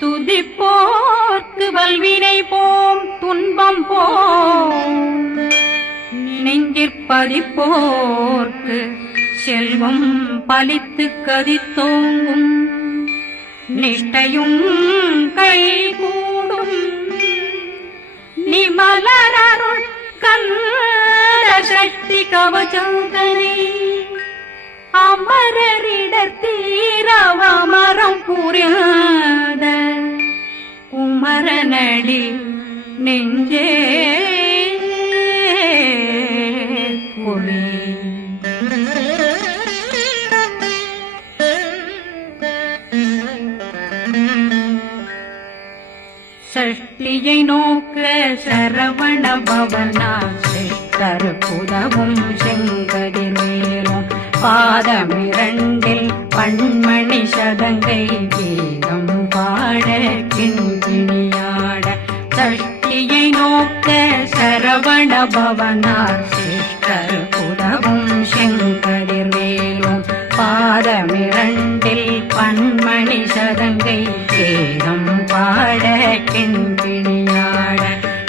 துதிப்போர்க்கு வல்வினை போம் துன்பம் போம் நெஞ்சிற்பதிப்போர்க்கு செல்வம் பலித்து கதித்தோங்கும் நிஷ்டையும் கைகூடும் நிமலரருள் கந்த சக்தி கவச்சந்தனை அமரரிடத்தீரவமரம் புரியாத குமரனடி நெஞ்சே குளி சஷ்டியை நோக்க சரவண பவனா சிஷ்டர் புதவும் செங்கதிர்வேலும் பாதமிரண்டில் பண்மணி சதங்கை கீதம் பாட கிண்கிணியாட சஷ்டியை நோக்க சரவண பவனார் சிஷ்டர் புதவும் செங்கதிர்வேலும் பாதமிரண்டில் பண்மணி சதங்கை கீதம் பாட கிண்கிணியாட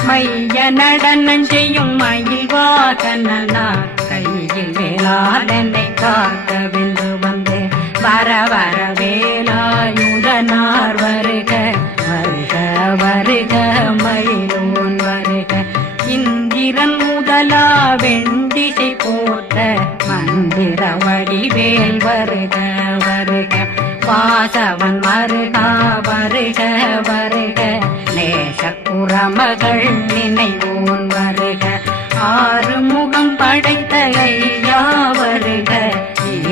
மைய நடனம் செய்யும் மயில் வாகனார் கையில் வேளாளனை காக்க வென்று வந்து வர வர வேலாயுதனார் வருக வருக வருக மயிலோன் வருக இந்திரன் முதலா வெண்டிசை போட்ட மந்திர வடிவேல் வருக வருக வாசவன் வருகா வருக வருக நேசக்குறமகள் நினைவோன் வருக ஆறு முகம் படைத்த ஐயா வருக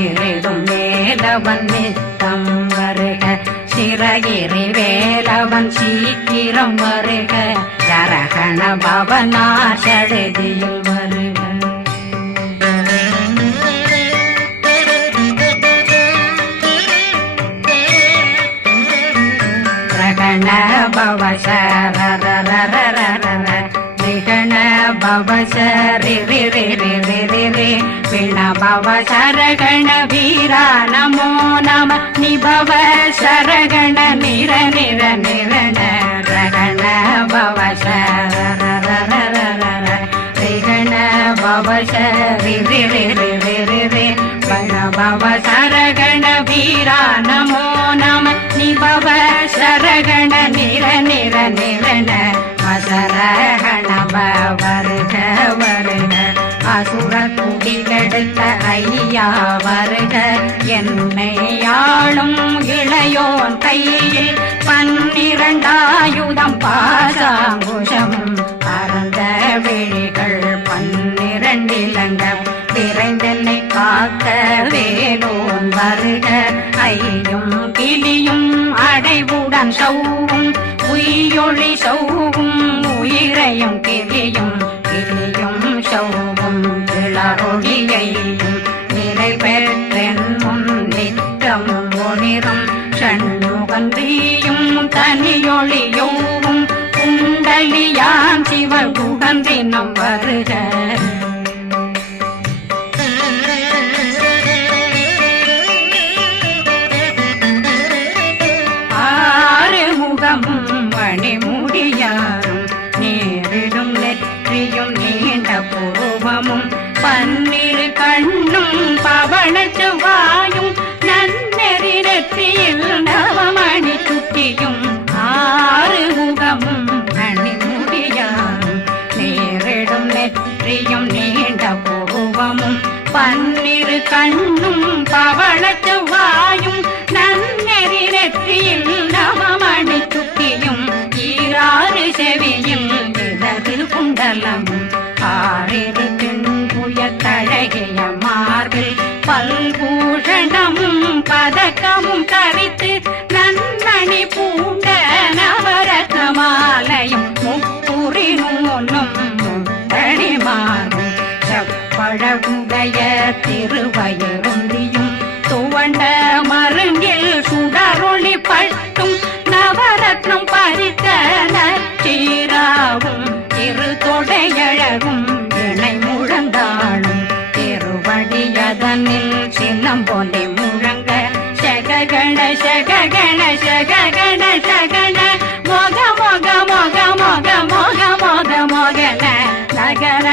ஈரிடும் வேலவன் நித்தம் வருக சிறகிரி வேலவன் சீக்கிரம் வருக ஜரகண பவனா சடுதியில் வருக விகண பவசரி விண பவ சரகண வீரா நமோ நம நிபவ சரகண நிர நிர நிரண ரகண பவசரண பவசரி பண பவ சரகண வீரா நமோ நம நிபவ சரகண நிர நிர நிரண அசரகண வருக வருக அசுர குடிலெடுத்த ஐயா வருக என்னை ஆளும் இளையோன் கையில் 12 பாசாங்குஷமும் பரந்த விழிகள் 12 இலங்கம் விரைந்தென்னை காக்க வேலோன் வருக ஐயும் கிளியும் அடைவுடன் சௌவும் உயிரொளி சௌவும் உயிரையும் கிளியும் கிளியும் சௌவும் இளரொளியையும் நிலை பெற்றென் முன் நித்தம் ஒளிரும் சண்முகந்தியும் தனியொளியோவும் குண்டலியான் சிவகுகந்தினம் வருக மணிமுடியாரும் நேரிடும் நெற்றியும் நீண்ட பூர்வமும் 12 கண்ணும் பவள செவ்வாயும் நன்னெறி நெற்றியில் நவமணி சுட்டியும் 6 முகமும் மணிமுடியாரும் நேரிடும் நெற்றியும் நீண்ட பூர்வமும் 12 கண்ணும் பவள செவ்வாயும் நன்னெறி நெற்றியில் நவமணி சுட்டியும் 6 செவியும் இடது குண்டலமும் 6 தின்புயத்தழகிய மார்பில் பல்பூஷணமும் பதக்கமும் தரித்து நன்மணி பூண்ட நவரத்ன மாலையும் முப்புரி நூலும் முத்தணிமாரும் செப்பழகுடைய திருவயருந்தியும் துவண்ட மருங்கில் சுடரொளி பட்டும் நவரத்னம் பறித்த நச்சீராவும் திரு தொடையழகும் இணை முழந்தாளும் திருவடியதனில் சின்னம் போலே முழங்க சககண சககண சககண சகண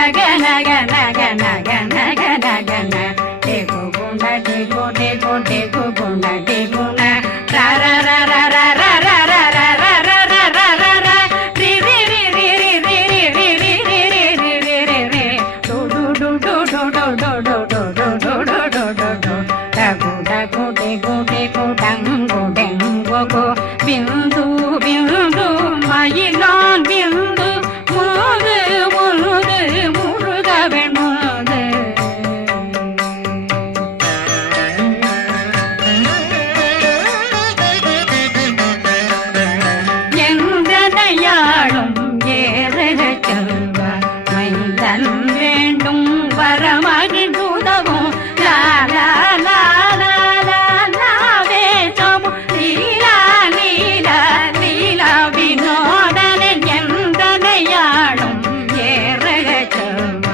நக நக நக நக நக நக ந டேகு குண டேகு டேகு டேகு குண டேகு ந ர ர ர ர ர ர ர ர ர ர ர ர ர ர ர ரி ரி ரி ரி ரி ரி ரி ரி ரி ரி ரி ரி ரி ரி ரி டு டு டு டு டு டு டு டு டு டு டு டு டு டு டு டகு டகு டேகு டேகு டங்கு டெங்கு கு பிந்து பிந்து மயிலான் பிந்து முது முது முருகவன் முது எந்தனையாளும் ஏறுக செல்வ மைந்தன் வேண்டும் வரமகிழ்ந்துதவும் லா லா லா லா லா லா வேஷமும் லீலா லீலா லீலா வினோதனன் எந்தனையாளும் ஏறுக செல்வ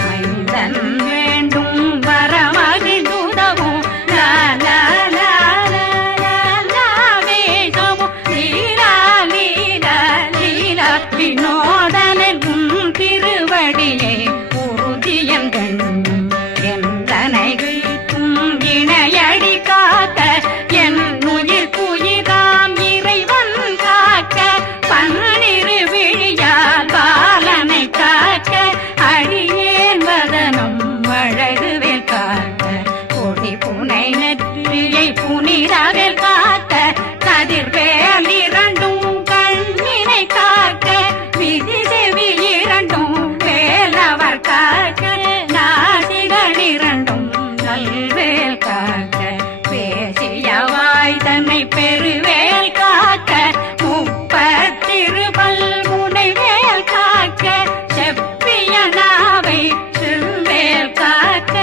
மைந்தன் வேண்டும் வரமகிழ்ந்துதவும் லா லா லா லா லா லா வேஷமும் லீலா லீலா லீலா வினோதனன் உன் திருவடியை உறுதியந்தன் எந்தனைகளுக்கும் இணையடி காக்க என் உயிர் குயிராம் இறைவன் காக்க பன்னிரு விழியால் பாலனை காக்க அடியேன் வதனம் அழகுவேல் காக்க கொடி புனை நெற்றியை புனிதவேல் காக்க கதிர்வேல் இரண்டும் கண்ணினை காக்க விதி செவி இரண்டும் வேலவர் காக்க நாசிகள் இரண்டும் நல்வேல் காக்க பேசிய வாய் தன்னை பெருவேல் காக்க முப்பத்திருபல் முனைவேல் காக்க செப்பிய நாவை செவ்வேல் காக்க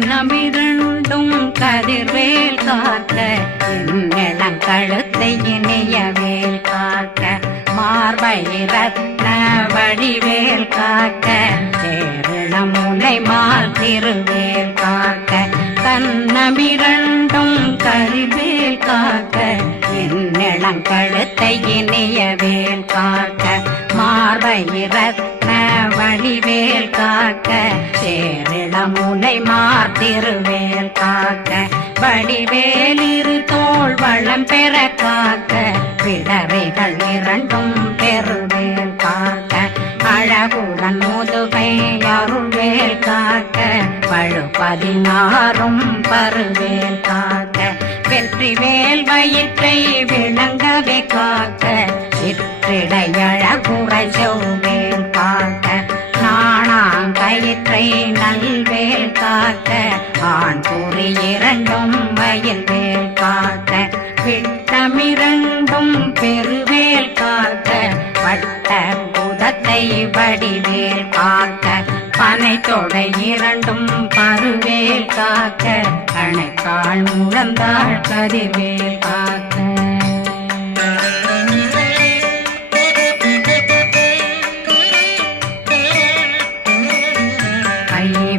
கண்ணமிரண்டும் கதிர்வேல் காக்க என் கழுத்தை இணையவேல் காக்க மார்பை ரத்ன வடிவேல் காக்க சேரண முனை மால் திருவேல் காக்க கண்ணமிரண்டும் கதிர்வேல் காக்க என் கழுத்தை இணையவேல் காக்க மார்பை ரத்ன வடிவேல் காக்க சேரிட முனை மார்த்திருவேல் காக்க வடிவேல் இரு தோள் வளம் பெற காக்க பிடரைகள் இரண்டும் பெருவேல் காக்க அழகுடன் முதுகை அருள்வேல் காக்க பழு 16 பருவேல் காக்க வெற்றி வேல் வயிற்றை விளங்கவே காக்க சிற்றிடையழகுறை செவ்வேல் காக்க நாணாங்கயிற்றை நல்வேல் காக்க ஆண் குறி இரண்டும் மயில்வேல் காக்க விட்டமிரண்டும் பெருவேல் காக்க வட்ட புதத்தை வடிவேல் காக்க பனை தொடை இரண்டும் பருவேல் காக்க கணைக்கால் முழந்தாள் கதிர்வேல் காக்க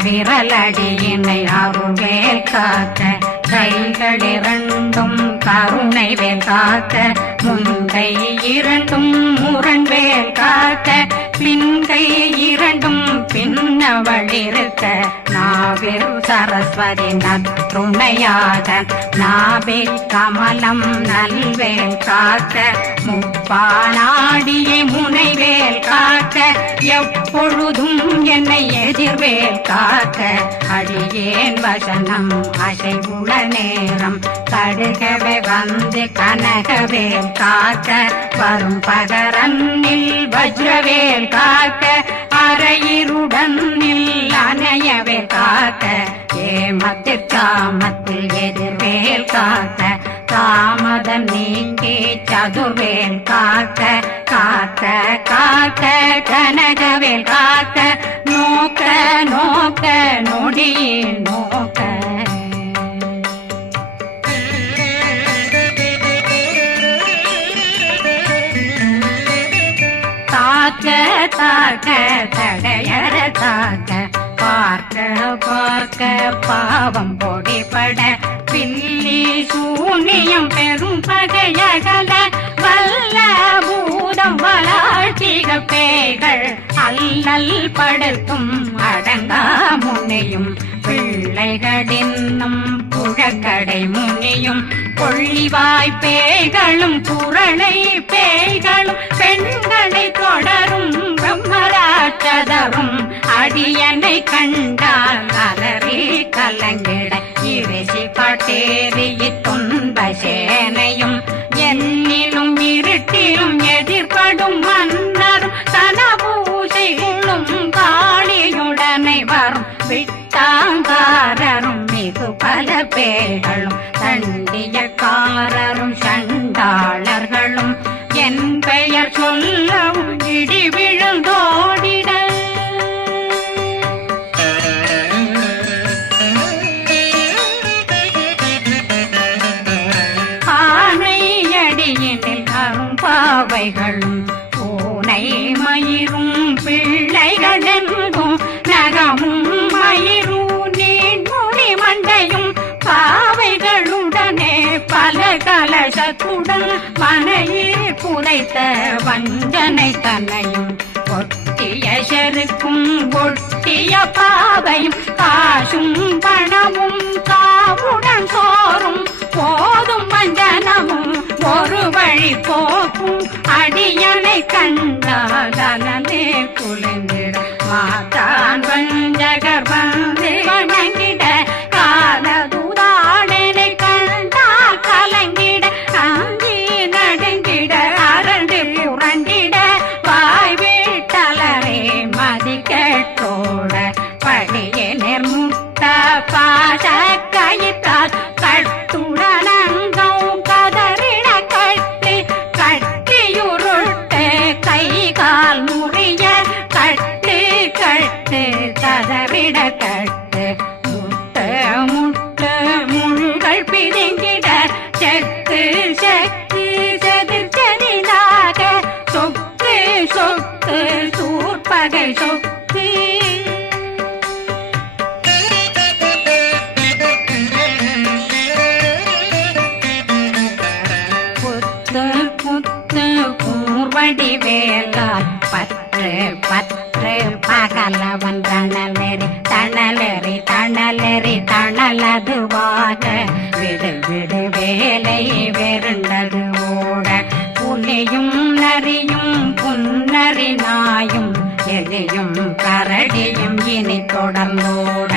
விரலடியினை அருள்வேல் காக்க கைகள் இரண்டும் கருணை வேல் காக்க முன்கை இரண்டும் முரண்வேல் காக்க பின்கை இரண்டும் பின்னவளிருக்க நாவில் சரஸ்வதி நற்றுணையாக நாவே கமலம் நல்வேல் காக்க முப்பானாடியை முனைவேல் காக்க எப்பொழுதும் என்னை எதிர்வேல் காக்க அடியேன் வசனம் அசைவுள நேரம் கடுகவே வந்து கனகவேல் காக்க வரும் பகரன்னில் வஜ்ரவேல் காக்க அரையிருடன் அணையவேல் காக்க ஏமத்தில் காமத்தில் எதிர்வேல் காக்க தாமதம் நீங்கி சதுர்வேல் காக்க காக்க காக்க கனகவேல் காக்க நோக்க நோக்க நொடியில் நோக்க தாக்க தாக்க தடையற தாக்க பார்க்க பார்க்க பாவம் பொடிபட பில்லி சூனியம் பெரும் பகையகல வல்ல பூதம் வளாழ்த்திக பேய்கள் அல்லல் படுத்தும் அடங்கா முனையும் பிள்ளைகளின்னும் புழக்கடை முனியும் கொள்ளிவாய் பேய்களும் குரளை பேய்களும் பெண்களை தொடரும் பிரம்மராட்சதரும் அடியனை கண்டால் அலறி கலங்கிட இறைசி பட்டேறிய துன்ப சேனையும் என்னிலும் இருட்டிலும் எதிர்படும் மன்னரும் தனபூசைகளும் காளியுடனை வரும் விட்டாங்காரரும் மிகு பல பேர்களும் தண்டியக்காரரும் சண்டாளர்களும் என் பெயர் சொல்லவும் இடி விழுந்தோடிட ஆனையடியினில் அரும்பாவைகளும் பூனை மயிரும் பிள்ளைகளெங்கும் நகமும் மயிரும் நீண்முடி மண்டையும் பாவைகளுடனே பல கலசத்துடன் மனையில் புதைத்த வஞ்சனை தன்னையும் ஒட்டிய செருக்கும் ஒட்டிய பாவையும் காசும் பணமும் காவுடன் சோறும் போதும் வஞ்சனமும் ஒரு வழி போக்கும் அடியனை கண்டாலே குலைந்திட மாத்தான் வஞ்சகர் வந்து வணங்கிட காலதுதாடனை கண்டால் கலங்கிட அஞ்சி நடுங்கிட அரண்டு புரண்டிட வாய் வீட்டலரே மதி கேட்டோட படியே நிர்முட்ட பாச கயிற்றால் கட்டுடனங்கும் கதறிட கட்டி கட்டியுருட்டு கை கால் முறிய கட்டு கட்டு கதறிட கட்டு முட்டு முட்டு முள்கள் பிதுங்கிட செக்கு செக்கு செதிர் செதிலாக சொக்கு சொக்கு சூர்பகை சொக்கு கூர்வடி வேலால் பற்று பற்று பகலவன் தணலெறி தணலெறி தணலெறி தணலதுவாக விடு விடு வேலை வெருண்டது ஓட புலியும் நரியும் புன்னரி நாயும் எலியும் கரடியும் இனி தொடர்ந்தோட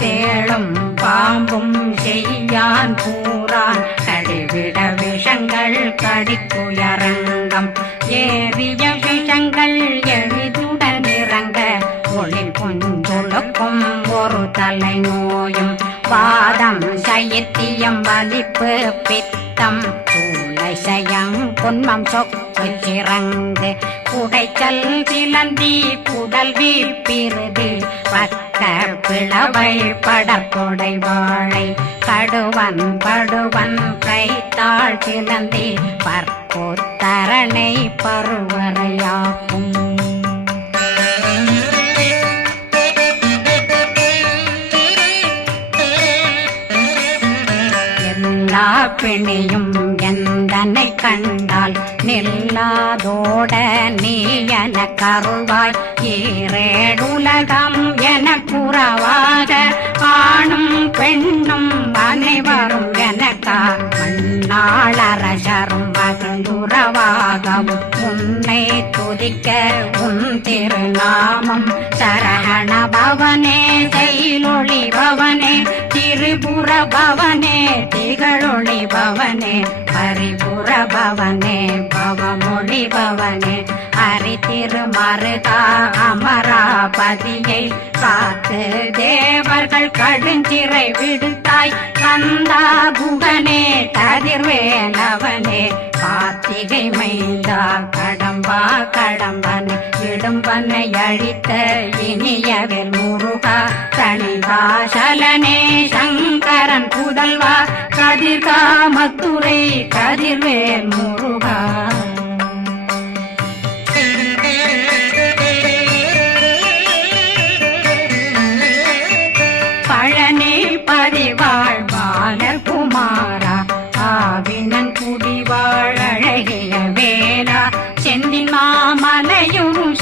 தேளும் பாம்பும் செய்யான் பூரான் கடிவிட விஷங்கள் கடிக்குயரங்கம் ஏறிய விஷங்கள் எளிதுடன் இறங்க ஒளி புஞ்சுழுக்கும் ஒரு தலை நோயும் வாதம் சைத்தியம் வலிப்பு பித்தம் சயம் பொன்மம் சொக்கு சிறங்கு குடைச்சல் சிலந்தி குடல் வீப்பிருது பக்க பிளவை படற்கொடை வாழை கடுவன் படுவன் கைத்தாள் சிலந்தி பற்போத்தரணை பருவரையாக்கும் எல்லா பிணியும் எந்தனை கண்டால் நில்லாதோட நீ என கருள்வாய் ஈரேடுலகம் என புறவாக ஆணும் பெண்ணும் அனைவரும் எனக்கா மண்ணாளரசரும் மகிழ்ந்துறவாகவும் உன்னை துதிக்க உன் திருநாமம் சரகண பவனே செயலொளி பவனே திரிபுர பவனே திகழொளி பவனே பரிபுர பவனே பவமொழி பவனே ஹரி திருமருகா அமராபதியை காத்து தேவர்கள் கடுஞ்சிறை விடுத்தாய் கந்தா குகனே கதிர்வேலவனே கார்த்திகை மைந்தா கடம்பா கடம்பனை இடும்பனை அழித்த இனியவில் முருகா தனிதாசலனே சங்கரன் புதல்வா கதிர்காமத்துரை கதிர்வேல் முருகா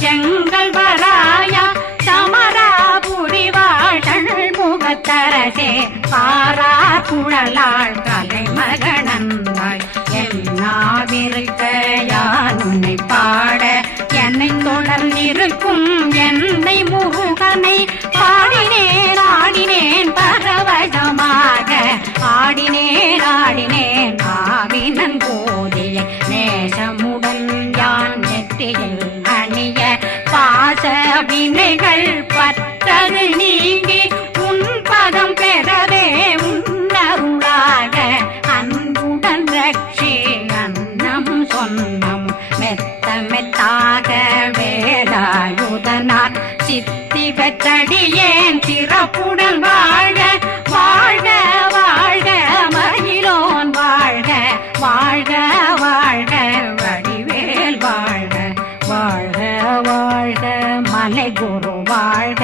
செங்கல் வராயா சமராபுரி வாழல் முகத்தரசே பாரா குழலாள் கலைமகனந்தாய் என்னாவிருக்க யான் உன்னை பாட என்னை தொடர்ந்திருக்கும் என்னை முருகனை பாடினேன் ஆடினேன் பரவசமாக ஆடினேன் ஆடினேன் ஆவினன் போதிய நேசமுடன் யான் நெற்றியில் அணிய பாச வினைகள் பற்றது நீங்கி உன் பதம் பெறவே உன்னருளாக அன்புடன் ரட்சி அன்னம் சொன்னம் மெத்த மெத்தாக வேலாயுதனார் சித்தி பெற்றடியேன் சிறப்புடன் வாழ்க வாழ்க வாழ்க மயிலோன் வாழ்க வாழ்க வாழ்க வடிவேல் வாழ்க வாழ்க வாழ்க மலை குரு வாழ்க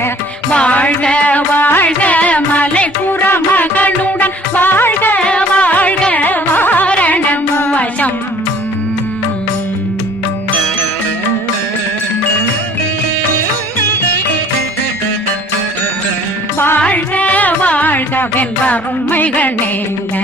வாழ்க வாழ்க மலை புறமகளுடன் வாழ்க வாழ்க வாரணம் வசம் வாழ்க வாழ்க வென்றருமைகள் நீங்க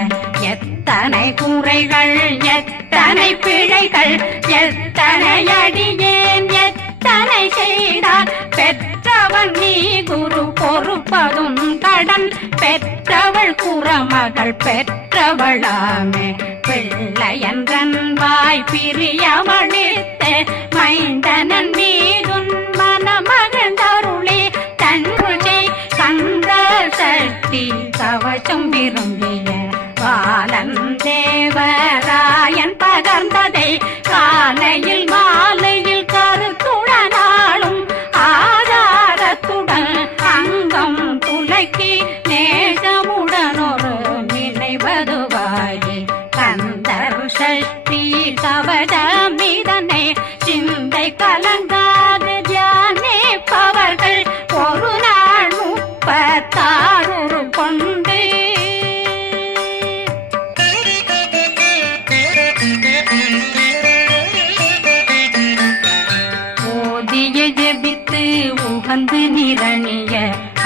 எத்தனை குறைகள் எத்தனை பிழைகள் எத்தனை அடியேன் எத்தனை செய்தார் பெற்றவன் நீ குரு பொறுப்பதும் கடன் பெற்றவள் குறமகள் பெற்றவளாமே பிள்ளையன்றன் வாய் பிரியமளித்த மைந்தனன் மீதுன் மனமகந்தருளே தன்னுளே கந்த சக்தி கவசம் விரும்பிய பாலன் தேவராயன் பகர்ந்ததை காலையில் மாலையில் கருத்துடனாலும் ஆதாரத்துடன் அங்கம் துலக்கி நேசமுடன் ஒரு நினைவதுவாகி கந்தர் சஷ்டி கவசமிதனை சிந்தை கலங்காத தியானிப்பவர்கள் ஒரு நாள் 36 கொண்டு ஓதிய ஜெபித்து உகந்து நிரணிய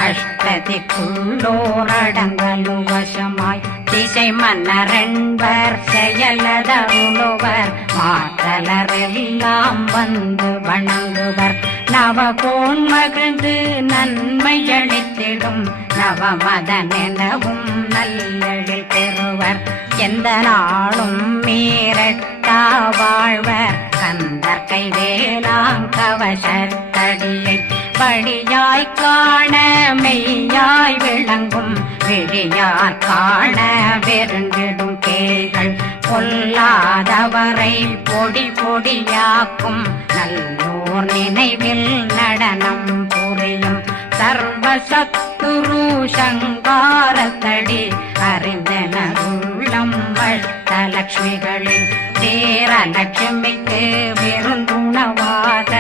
அஷ்டதிக்குள்ளோரடங்கலும் வசமாய் திசை மன்னரென்பர் செயலதருளுவர் மாற்றலரெல்லாம் வந்து வணங்குவர் நவகோன் மகிழ்ந்து நன்மையளித்திடும் நவமதனெனவும் நல்லெழில் பெறுவர் எந்த நாளும் மீறட்டா வாழ்வர் கந்தர் கைவேலாம் கவசத்தடியை படியாய் காண மெய்யாய் விளங்கும் விழியார் காண வெறுங்கிடும் கேள்கள் பொல்லாதவரை பொடி பொடியாக்கும் நல்லோர் நினைவில் நடனம் புரியும் சர்வசத்துரு சங்காரத்தடி அறிந்தனருள்ளம் வட்டலட்சுமிகளில் தேரலட்சுமிக்கு விருந்துணவாத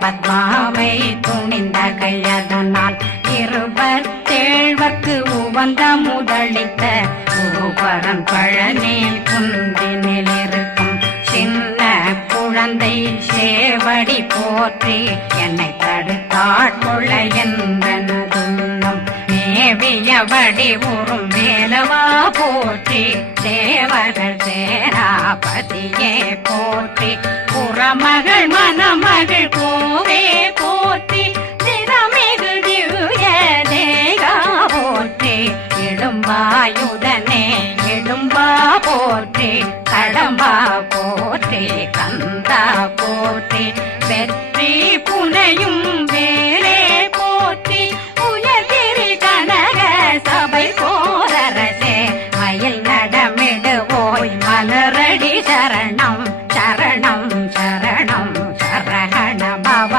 பத்மாவை துணிந்த கையதனால் 27 உவந்த முதலித்த ஊபரன் பழனி குந்தினில் இருக்கும் சின்ன குழந்தை சேவடி போற்றி என்னை தடுத்தாட்கொள்ள என்பனதுள்ளம் மேவியபடி உறும் வேலவா போற்றி தேவர்கள் சேராபதியே போற்றி புறமகள் மணமகள் கோவே போற்றி திறமிகு திவ்ய தேகா போற்றி இடும்பாயுதனே இடும்பா போற்றி கடம்பா போற்றி கந்தா போற்றி வெற்றி புனையும் வேலே போற்றி உயர்திரி கனக சபை போரரசே மயில் நடமிடுவோய் மலரடி சரணம் சரணம் சரணம் சரகண பவ